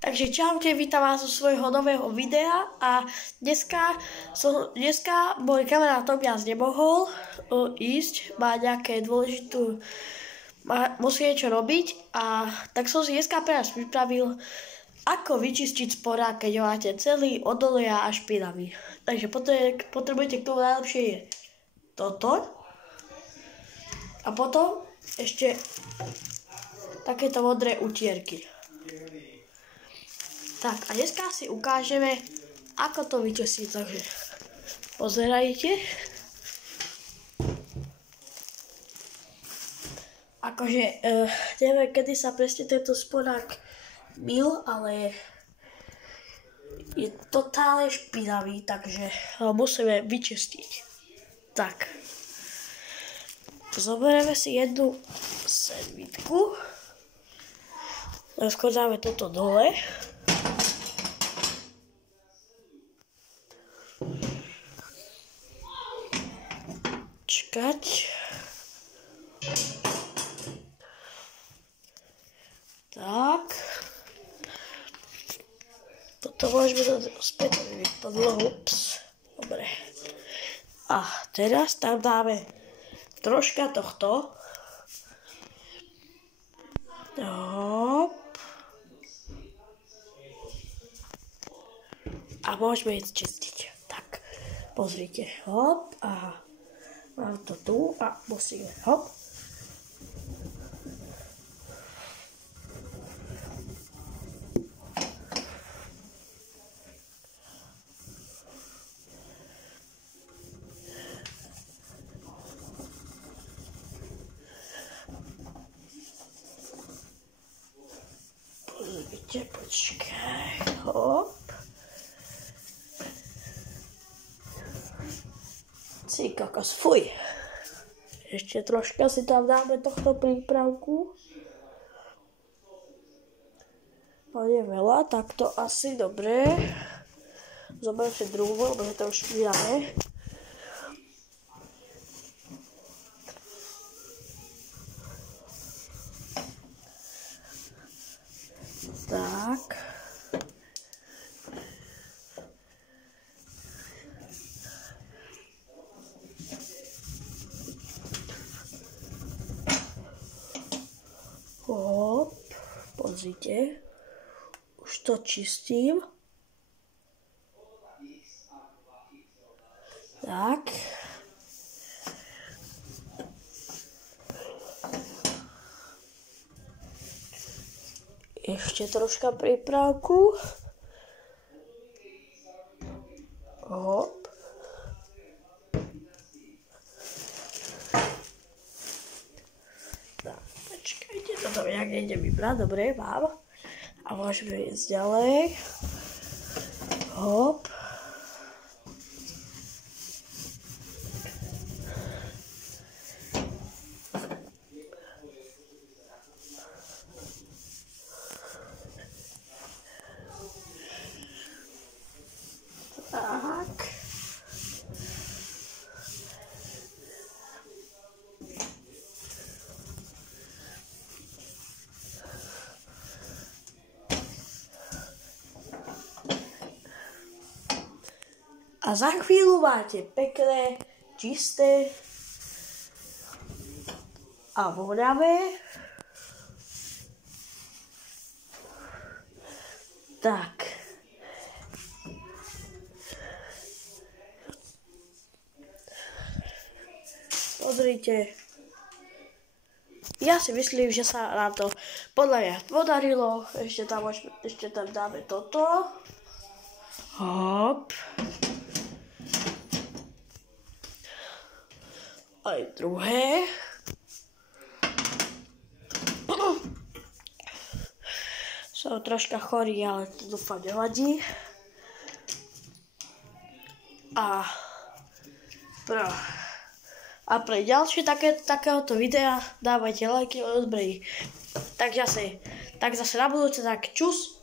Takže čaute, vítam vás zo svojho nového videa a dneska môj kamarát Tobias nemohol ísť, má nejaké dôležitú, musí niečo robiť a tak som si dneska pre vás pripravil, ako vyčistiť sporák, keď ho máte celý od oleja a špinavý. Takže potrebujete k tomu najlepšie je toto a potom ešte takéto modré utierky. Tak a dneska si ukážeme, ako to vyčistiť, takže pozerajte. Akože neviem, kedy sa presne tento sporák myl, ale je totálne špinavý, takže ho musíme vyčistiť. Tak, zoberieme si jednu servitku, skôr dáme toto dole. Čakať. Tak. Toto môžeme späť vypadlo. Ups. Dobre. A teraz tam dáme troška tohto. Hop. A môžeme ísť čistiť. Tak. Pozrite. Hop. A mám to tu a musíme, hop. Pozrite, počkaj, hop. Si kokos, fuj. Ešte troška si tam dáme tohto prípravku. No nie veľa, tak to asi dobre. Zoberiem si druhú, lebo je to už špinavé. Tak. Hop, pozrite, už to čistím. Tak. Ešte troška prípravku. Hop. Počkajte, toto nejak nejde vybrať, dobre, mám. A môžeme ísť ďalej. Hop. Tak. A za chvíľu máte pekné, čisté a voňavé. Tak. Pozrite. Ja si myslím, že sa nám to podľa mňa podarilo. Ešte tam dáme toto. Hop. Aj druhé. Som troška chorý, ale to dúfam nevadí. A pre ďalšie takéhoto videa dávajte lajky, odbrej. Tak zase na budúce, tak čus.